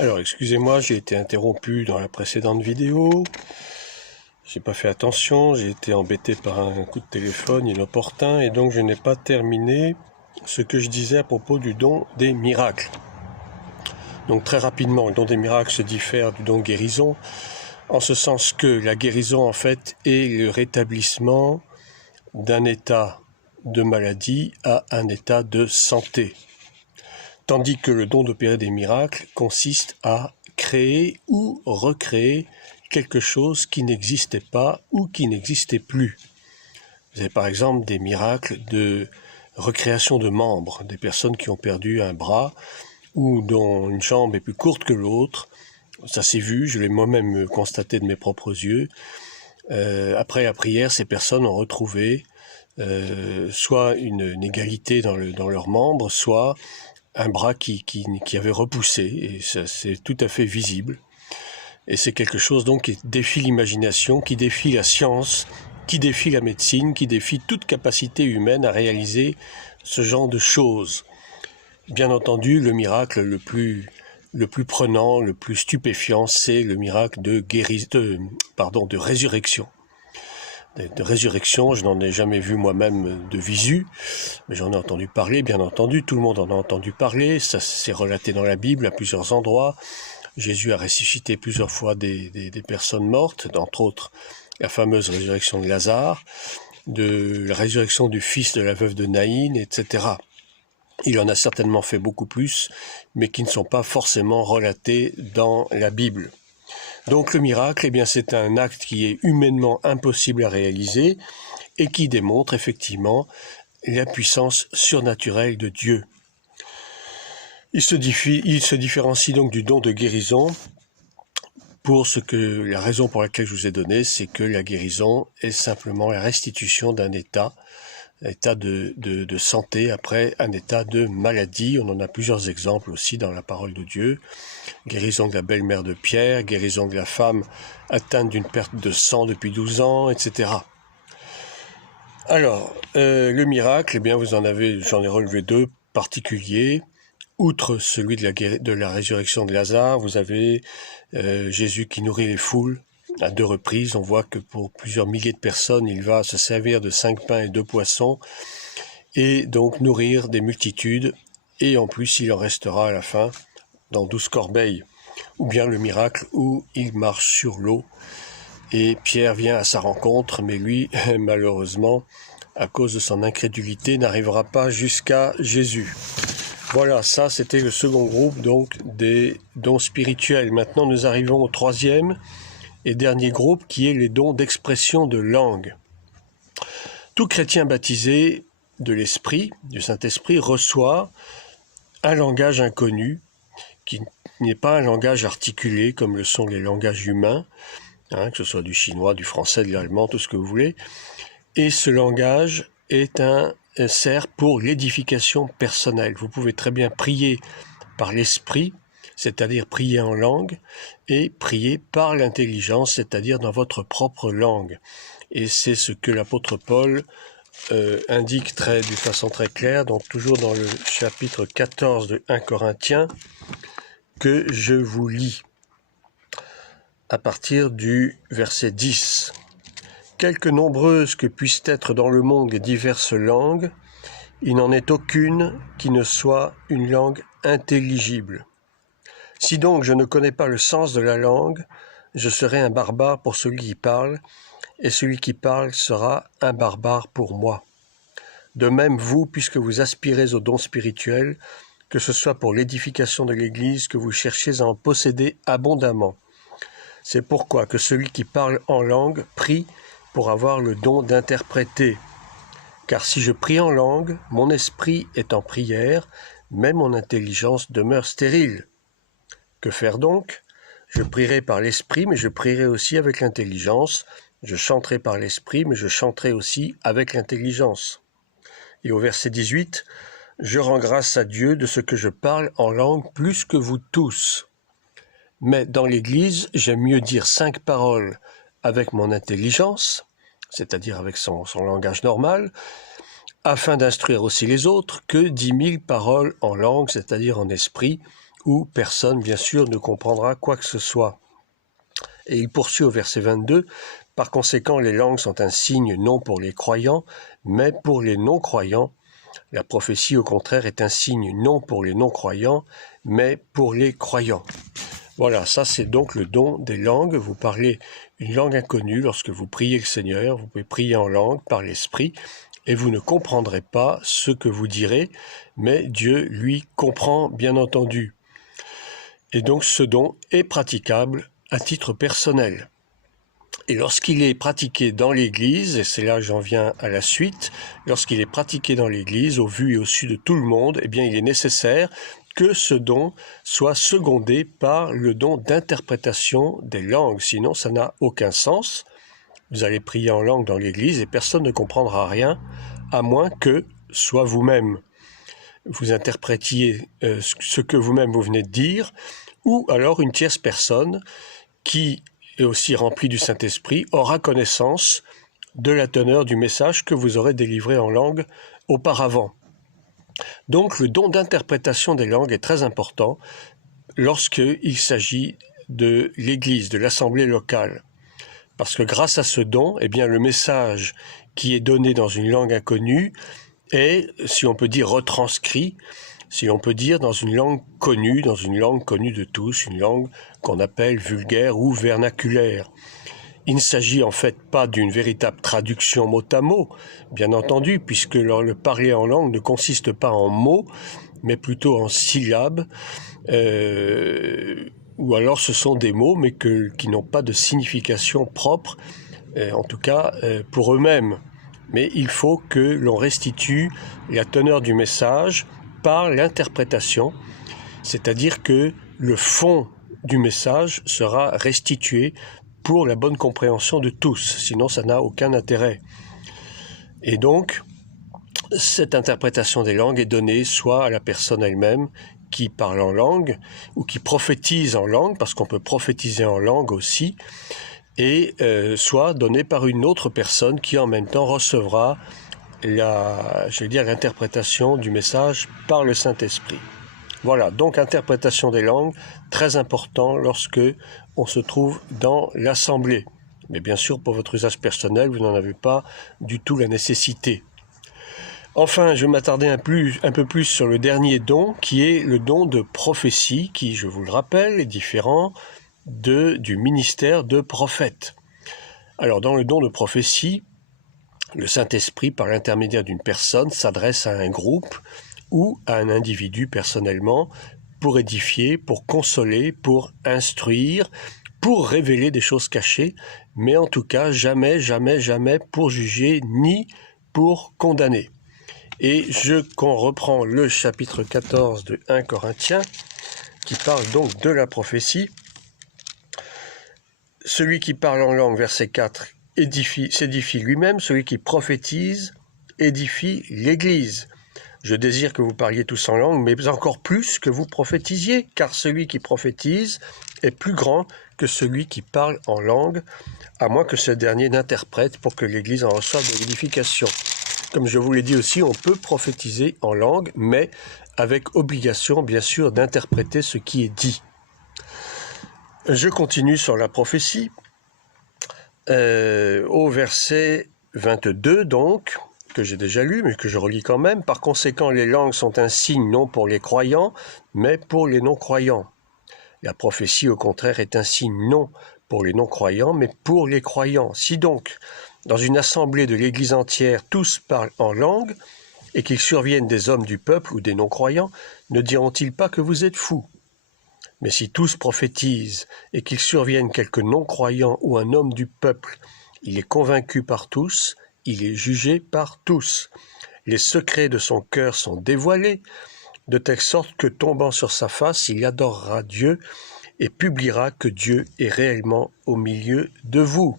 Alors, excusez-moi, j'ai été interrompu dans la précédente vidéo. J'ai pas fait attention, j'ai été embêté par un coup de téléphone inopportun et donc je n'ai pas terminé ce que je disais à propos du don des miracles. Donc très rapidement, le don des miracles se diffère du don de guérison, en ce sens que la guérison en fait est le rétablissement d'un état de maladie à un état de santé. Tandis que le don d'opérer des miracles consiste à créer ou recréer quelque chose qui n'existait pas ou qui n'existait plus. Vous avez par exemple des miracles de recréation de membres, des personnes qui ont perdu un bras ou dont une jambe est plus courte que l'autre. Ça s'est vu, je l'ai moi-même constaté de mes propres yeux. Après la prière, ces personnes ont retrouvé soit une égalité dans leurs membres, soit un bras qui avait repoussé, et c'est tout à fait visible. Et c'est quelque chose donc qui défie l'imagination, qui défie la science, qui défie la médecine, qui défie toute capacité humaine à réaliser ce genre de choses. Bien entendu, le miracle le plus prenant, le plus stupéfiant, c'est le miracle de résurrection. De résurrection, je n'en ai jamais vu moi-même de visu, mais j'en ai entendu parler, bien entendu, tout le monde en a entendu parler, ça s'est relaté dans la Bible à plusieurs endroits. Jésus a ressuscité plusieurs fois des personnes mortes, entre autres la fameuse résurrection de Lazare, de la résurrection du fils de la veuve de Naïn, etc. Il en a certainement fait beaucoup plus, mais qui ne sont pas forcément relatés dans la Bible. Donc le miracle, eh bien, c'est un acte qui est humainement impossible à réaliser et qui démontre effectivement la puissance surnaturelle de Dieu. Il se différencie donc du don de guérison pour la raison pour laquelle je vous ai donné, c'est que la guérison est simplement la restitution d'un état de santé après un état de maladie. On en a plusieurs exemples aussi dans la parole de Dieu. Guérison de la belle-mère de Pierre, guérison de la femme atteinte d'une perte de sang depuis 12 ans, etc. Alors, le miracle, eh bien, j'en ai relevé deux particuliers. Outre celui de la résurrection de Lazare, vous avez Jésus qui nourrit les foules à 2 reprises. On voit que pour plusieurs milliers de personnes, il va se servir de 5 pains et 2 poissons et donc nourrir des multitudes. Et en plus, il en restera à la fin dans 12 corbeilles. Ou bien le miracle où il marche sur l'eau et Pierre vient à sa rencontre, mais lui, malheureusement, à cause de son incrédulité, n'arrivera pas jusqu'à Jésus. Voilà, ça c'était le second groupe donc des dons spirituels. Maintenant nous arrivons au troisième et dernier groupe qui est les dons d'expression de langue. Tout chrétien baptisé de l'Esprit, du Saint-Esprit, reçoit un langage inconnu qui n'est pas un langage articulé comme le sont les langages humains, que ce soit du chinois, du français, de l'allemand, tout ce que vous voulez. Et ce langage sert pour l'édification personnelle. Vous pouvez très bien prier par l'esprit, c'est-à-dire prier en langue, et prier par l'intelligence, c'est-à-dire dans votre propre langue. Et c'est ce que l'apôtre Paul indique de façon très claire, donc toujours dans le chapitre 14 de 1 Corinthiens, que je vous lis à partir du verset 10. Quelque nombreuses que puissent être dans le monde les diverses langues, il n'en est aucune qui ne soit une langue intelligible. Si donc je ne connais pas le sens de la langue, je serai un barbare pour celui qui parle, et celui qui parle sera un barbare pour moi. De même vous, puisque vous aspirez aux dons spirituels, que ce soit pour l'édification de l'Église, que vous cherchez à en posséder abondamment. C'est pourquoi que celui qui parle en langue prie pour avoir le don d'interpréter. Car si je prie en langue, mon esprit est en prière, mais mon intelligence demeure stérile. Que faire donc? Je prierai par l'esprit, mais je prierai aussi avec l'intelligence. Je chanterai par l'esprit, mais je chanterai aussi avec l'intelligence. Et au verset 18, je rends grâce à Dieu de ce que je parle en langue plus que vous tous. Mais dans l'Église, j'aime mieux dire 5 paroles avec mon intelligence, c'est-à-dire avec son langage normal, afin d'instruire aussi les autres, que 10 000 paroles en langue, c'est-à-dire en esprit, où personne, bien sûr, ne comprendra quoi que ce soit. Et il poursuit au verset 22, « Par conséquent, les langues sont un signe non pour les croyants, mais pour les non-croyants. La prophétie, au contraire, est un signe non pour les non-croyants, mais pour les croyants. » Voilà, ça c'est donc le don des langues. Vous parlez une langue inconnue lorsque vous priez le Seigneur. Vous pouvez prier en langue par l'Esprit et vous ne comprendrez pas ce que vous direz, mais Dieu, lui, comprend bien entendu. Et donc ce don est praticable à titre personnel. Et lorsqu'il est pratiqué dans l'Église, et c'est là que j'en viens à la suite, lorsqu'il est pratiqué dans l'Église, au vu et au su de tout le monde, eh bien il est nécessaire que ce don soit secondé par le don d'interprétation des langues, sinon ça n'a aucun sens. Vous allez prier en langue dans l'Église et personne ne comprendra rien, à moins que soit vous-même. Vous interprétiez ce que vous-même vous venez de dire, ou alors une tierce personne qui est aussi remplie du Saint-Esprit aura connaissance de la teneur du message que vous aurez délivré en langue auparavant. Donc le don d'interprétation des langues est très important lorsqu'il s'agit de l'Église, de l'Assemblée locale. Parce que grâce à ce don, eh bien, le message qui est donné dans une langue inconnue est, si on peut dire, retranscrit, si on peut dire, dans une langue connue de tous, une langue qu'on appelle vulgaire ou vernaculaire. Il ne s'agit en fait pas d'une véritable traduction mot à mot, bien entendu, puisque le parler en langue ne consiste pas en mots, mais plutôt en syllabes, ou alors ce sont des mots, mais qui n'ont pas de signification propre, en tout cas pour eux-mêmes. Mais il faut que l'on restitue la teneur du message par l'interprétation, c'est-à-dire que le fond du message sera restitué pour la bonne compréhension de tous, sinon ça n'a aucun intérêt. Et donc, cette interprétation des langues est donnée soit à la personne elle-même qui parle en langue, ou qui prophétise en langue, parce qu'on peut prophétiser en langue aussi, et soit donnée par une autre personne qui en même temps recevra l'interprétation du message par le Saint-Esprit. Voilà, donc interprétation des langues, très important lorsque on se trouve dans l'assemblée. Mais bien sûr, pour votre usage personnel, vous n'en avez pas du tout la nécessité. Enfin, je vais m'attarder un peu plus sur le dernier don, qui est le don de prophétie, qui, je vous le rappelle, est différent du ministère de prophète. Alors, dans le don de prophétie, le Saint-Esprit, par l'intermédiaire d'une personne, s'adresse à un groupe ou à un individu personnellement pour édifier, pour consoler, pour instruire, pour révéler des choses cachées, mais en tout cas jamais pour juger ni pour condamner. Et qu'on reprend le chapitre 14 de 1 Corinthiens, qui parle donc de la prophétie. Celui qui parle en langue, verset 4, s'édifie lui-même, celui qui prophétise édifie l'Église. Je désire que vous parliez tous en langue, mais encore plus que vous prophétisiez, car celui qui prophétise est plus grand que celui qui parle en langue, à moins que ce dernier n'interprète pour que l'Église en reçoive de l'édification. Comme je vous l'ai dit aussi, on peut prophétiser en langue, mais avec obligation, bien sûr, d'interpréter ce qui est dit. Je continue sur la prophétie, au verset 22 donc, que j'ai déjà lu, mais que je relis quand même. Par conséquent, les langues sont un signe non pour les croyants, mais pour les non-croyants. La prophétie, au contraire, est un signe non pour les non-croyants, mais pour les croyants. Si donc, dans une assemblée de l'Église entière, tous parlent en langue, et qu'il survienne des hommes du peuple ou des non-croyants, ne diront-ils pas que vous êtes fous? Mais si tous prophétisent, et qu'il survienne quelque non-croyant ou un homme du peuple, il est convaincu par tous, il est jugé par tous. Les secrets de son cœur sont dévoilés, de telle sorte que, tombant sur sa face, il adorera Dieu et publiera que Dieu est réellement au milieu de vous.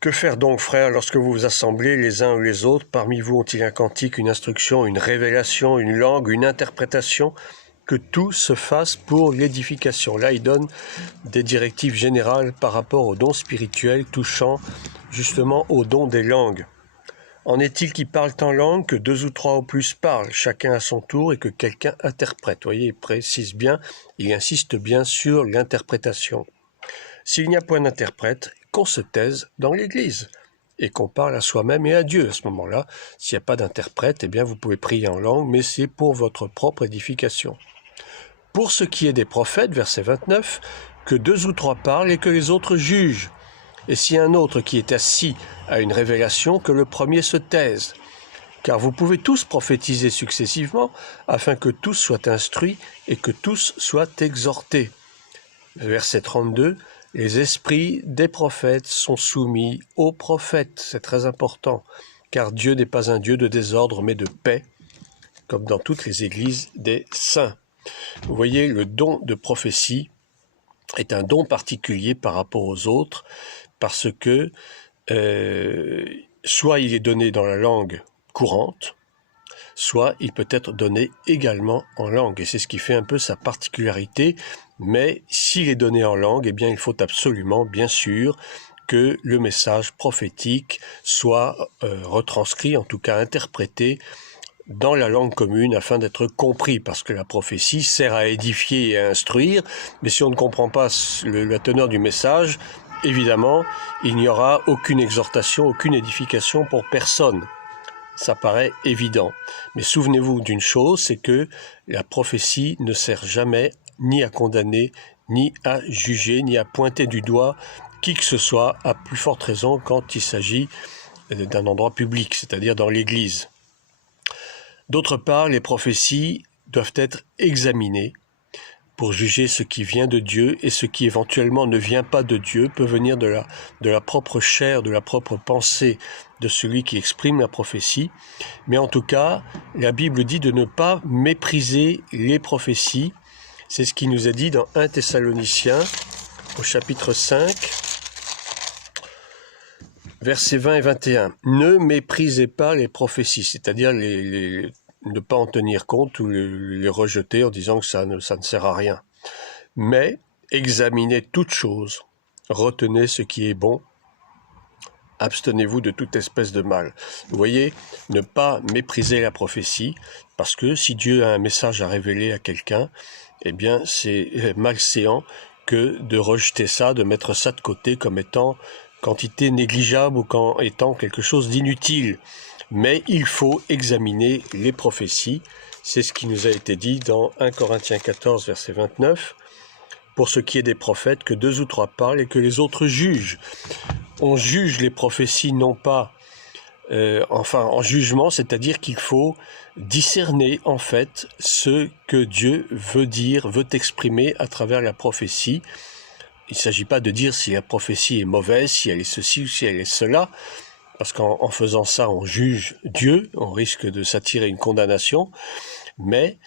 Que faire donc, frères, lorsque vous vous assemblez les uns ou les autres? Parmi vous ont-ils un cantique, une instruction, une révélation, une langue, une interprétation? Que tout se fasse pour l'édification. Là, il donne des directives générales par rapport aux dons spirituels touchant justement aux dons des langues. En est-il qui parlent en langue, que 2 ou 3 au plus parlent, chacun à son tour, et que quelqu'un interprète. Vous voyez, il précise bien, il insiste bien sur l'interprétation. S'il n'y a point d'interprète, qu'on se taise dans l'Église et qu'on parle à soi-même et à Dieu. À ce moment-là, s'il n'y a pas d'interprète, eh bien vous pouvez prier en langue, mais c'est pour votre propre édification. Pour ce qui est des prophètes, verset 29, que 2 ou 3 parlent et que les autres jugent. Et si un autre qui est assis a une révélation, que le premier se taise. Car vous pouvez tous prophétiser successivement, afin que tous soient instruits et que tous soient exhortés. Verset 32, les esprits des prophètes sont soumis aux prophètes. C'est très important, car Dieu n'est pas un Dieu de désordre, mais de paix, comme dans toutes les églises des saints. Vous voyez, le don de prophétie est un don particulier par rapport aux autres, parce que soit il est donné dans la langue courante, soit il peut être donné également en langue. Et c'est ce qui fait un peu sa particularité. Mais s'il est donné en langue, eh bien, il faut absolument, bien sûr, que le message prophétique soit retranscrit, en tout cas interprété, dans la langue commune afin d'être compris, parce que la prophétie sert à édifier et à instruire, mais si on ne comprend pas la teneur du message, évidemment, il n'y aura aucune exhortation, aucune édification pour personne. Ça paraît évident. Mais souvenez-vous d'une chose, c'est que la prophétie ne sert jamais ni à condamner, ni à juger, ni à pointer du doigt qui que ce soit, à plus forte raison quand il s'agit d'un endroit public, c'est-à-dire dans l'Église. D'autre part, les prophéties doivent être examinées pour juger ce qui vient de Dieu et ce qui éventuellement ne vient pas de Dieu peut venir de la propre chair, de la propre pensée de celui qui exprime la prophétie. Mais en tout cas, la Bible dit de ne pas mépriser les prophéties. C'est ce qu'il nous a dit dans 1 Thessaloniciens, au chapitre 5, versets 20 et 21. Ne méprisez pas les prophéties, c'est-à-dire ne pas en tenir compte ou les rejeter en disant que ça ne sert à rien. Mais examinez toutes choses, retenez ce qui est bon, abstenez-vous de toute espèce de mal. Vous voyez, ne pas mépriser la prophétie, parce que si Dieu a un message à révéler à quelqu'un, eh bien c'est malséant que de rejeter ça, de mettre ça de côté comme étant quantité négligeable ou comme étant quelque chose d'inutile. Mais il faut examiner les prophéties. C'est ce qui nous a été dit dans 1 Corinthiens 14, verset 29. Pour ce qui est des prophètes, que 2 ou 3 parlent et que les autres jugent. On juge les prophéties non pas en jugement, c'est-à-dire qu'il faut discerner en fait ce que Dieu veut dire, veut exprimer à travers la prophétie. Il ne s'agit pas de dire si la prophétie est mauvaise, si elle est ceci ou si elle est cela, parce qu'en faisant ça, on juge Dieu, on risque de s'attirer une condamnation, mais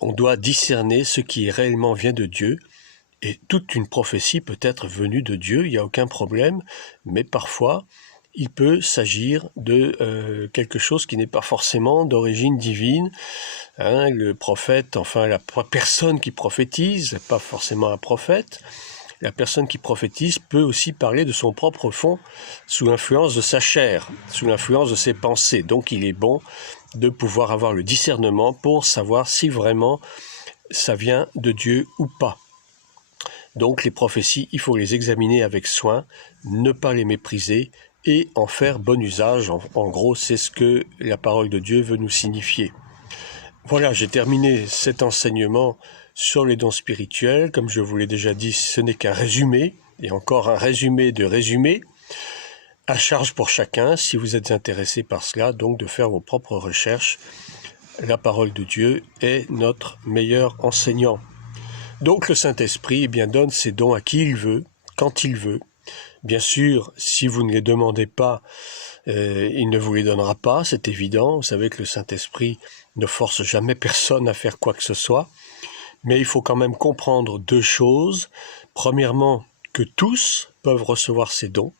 on doit discerner ce qui réellement vient de Dieu, et toute une prophétie peut être venue de Dieu, il n'y a aucun problème, mais parfois, il peut s'agir de quelque chose qui n'est pas forcément d'origine divine. Le prophète, enfin la personne qui prophétise, pas forcément un prophète, la personne qui prophétise peut aussi parler de son propre fond sous l'influence de sa chair, sous l'influence de ses pensées. Donc il est bon de pouvoir avoir le discernement pour savoir si vraiment ça vient de Dieu ou pas. Donc les prophéties, il faut les examiner avec soin, ne pas les mépriser et en faire bon usage. En gros, c'est ce que la parole de Dieu veut nous signifier. Voilà, j'ai terminé cet enseignement sur les dons spirituels. Comme je vous l'ai déjà dit, ce n'est qu'un résumé, et encore un résumé de résumé, à charge pour chacun, si vous êtes intéressé par cela, donc de faire vos propres recherches. La parole de Dieu est notre meilleur enseignant. Donc le Saint-Esprit donne ses dons à qui il veut, quand il veut. Bien sûr, si vous ne les demandez pas, il ne vous les donnera pas, c'est évident. Vous savez que le Saint-Esprit ne force jamais personne à faire quoi que ce soit. Mais il faut quand même comprendre 2 choses. Premièrement, que tous peuvent recevoir ces dons.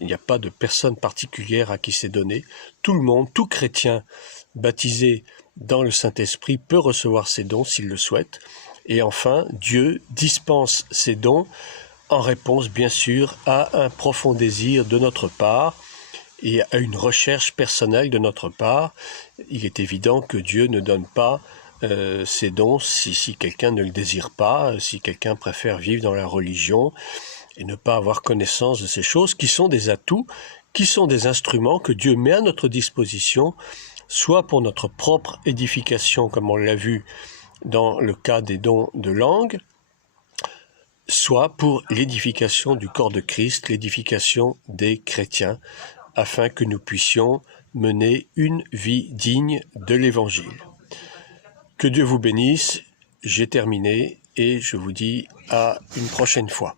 Il n'y a pas de personne particulière à qui c'est donné. Tout le monde, tout chrétien baptisé dans le Saint-Esprit peut recevoir ces dons s'il le souhaite. Et enfin, Dieu dispense ces dons en réponse, bien sûr, à un profond désir de notre part. et à une recherche personnelle de notre part. Il est évident que Dieu ne donne pas ces dons si quelqu'un ne le désire pas, si quelqu'un préfère vivre dans la religion et ne pas avoir connaissance de ces choses qui sont des atouts, qui sont des instruments que Dieu met à notre disposition, soit pour notre propre édification, comme on l'a vu dans le cas des dons de langue, soit pour l'édification du corps de Christ, l'édification des chrétiens, afin que nous puissions mener une vie digne de l'Évangile. Que Dieu vous bénisse, j'ai terminé et je vous dis à une prochaine fois.